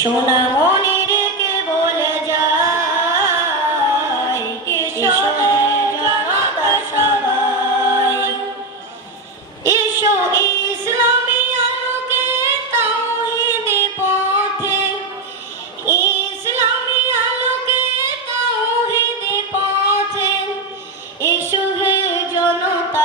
সোনামণির কে বলে যায় ঈশ্বর জগতা সবাই ইসো ইসলামী আলোকে পথে ইসলামী আলোকে পথে ইসো হে জনতা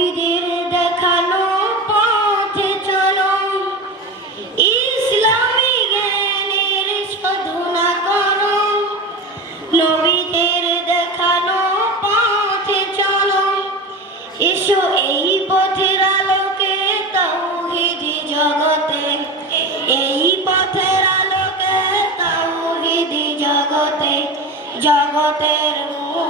নবীদের দেখানো পথে চলো। ইসলামী জ্ঞানের সাধনা করো। নবীদের দেখানো পথে চলো। এসো এই পথের আলোকে, তাওহীদি জগতে। এই পথের আলোকে, তাওহীদি জগতে। জগতের মুসলিম